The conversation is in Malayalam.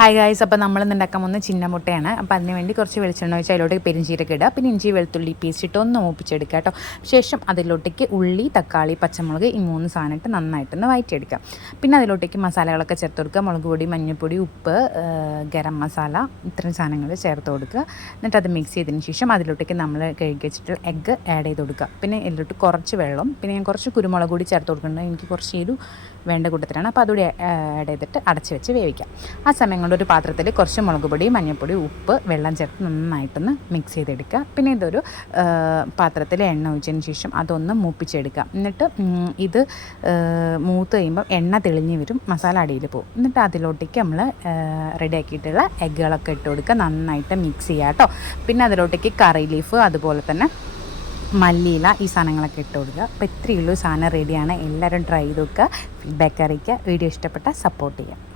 ഹായ് ഗായ്സ്, അപ്പോൾ നമ്മളിന്ന് ഉണ്ടാക്കാൻ പോകുന്ന ചിന്നമുട്ടയാണ്. അപ്പോൾ അതിന് വേണ്ടി കുറച്ച് വെളിച്ചെണ്ണ ഒഴിച്ച് അതിലോട്ട് പെരിഞ്ചീരകം ഇടുക, പിന്നെ ഇഞ്ചി വെളുത്തുള്ളി പേസ്റ്റ് ഇട്ട് ഒന്ന് മൂപ്പിച്ചെടുക്കുക കേട്ടോ. ശേഷം അതിലോട്ടേക്ക് ഉള്ളി, തക്കാളി, പച്ചമുളക് ഈ 3 സാധനം ഇട്ട് നന്നായിട്ടൊന്ന് വഴറ്റിയെടുക്കുക. പിന്നെ അതിലോട്ടേക്ക് മസാലകളൊക്കെ ചേർത്ത് കൊടുക്കുക. മുളക് പൊടി, മഞ്ഞൾപ്പൊടി, ഉപ്പ്, ഗരം മസാല, ഇത്രയും സാധനങ്ങൾ ചേർത്ത് കൊടുക്കുക. എന്നിട്ട് അത് മിക്സ് ചെയ്തതിന് ശേഷം അതിലോട്ടേക്ക് നമ്മൾ കഴുകി വെച്ചിട്ട് എഗ്ഗ് ആഡ് ചെയ്ത് കൊടുക്കുക. പിന്നെ ഇതിലോട്ട് കുറച്ച് വെള്ളം, പിന്നെ ഞാൻ കുറച്ച് കുരുമുളക് കൂടി ചേർത്ത് കൊടുക്കുന്നുണ്ട്. എനിക്ക് കുറച്ച് എരിവ് വേണ്ട കൂട്ടത്തിലാണ്. അപ്പോൾ അതുകൂടി ആഡ് ചെയ്തിട്ട് അടച്ച് വെച്ച് വേവിക്കാം. ആ സമയം കൊണ്ട് ഒരു പാത്രത്തിൽ കുറച്ച് മുളക് പൊടി, മഞ്ഞൾപ്പൊടി, ഉപ്പ്, വെള്ളം ചേർത്ത് നന്നായിട്ടൊന്ന് മിക്സ് ചെയ്തെടുക്കുക. പിന്നെ ഇതൊരു പാത്രത്തിൽ എണ്ണ ഒഴിച്ചതിന് ശേഷം അതൊന്ന് മൂപ്പിച്ചെടുക്കുക. എന്നിട്ട് ഇത് മൂത്ത് കഴിയുമ്പം എണ്ണ തെളിഞ്ഞ് വരും, മസാല അടിയിൽ പോകും. എന്നിട്ട് അതിലോട്ടേക്ക് നമ്മൾ റെഡിയാക്കിയിട്ടുള്ള എഗ്ഗുകളൊക്കെ ഇട്ട് കൊടുക്കുക. നന്നായിട്ട് മിക്സ് ചെയ്യുക കേട്ടോ. പിന്നെ അതിലോട്ടേക്ക് കറി ലീഫ്, അതുപോലെ തന്നെ മല്ലിയില, ഈ സാധനങ്ങളൊക്കെ ഇട്ട് കൊടുക്കുക. അപ്പോൾ ഇത്രയേ ഉള്ളൂ, സാധനം റെഡിയാണ്. എല്ലാവരും ട്രൈ ചെയ്ത് നോക്കുക, ഫീഡ്ബാക്ക് അറിയിക്കുക. വീഡിയോ ഇഷ്ടപ്പെട്ടാൽ സപ്പോർട്ട് ചെയ്യുക.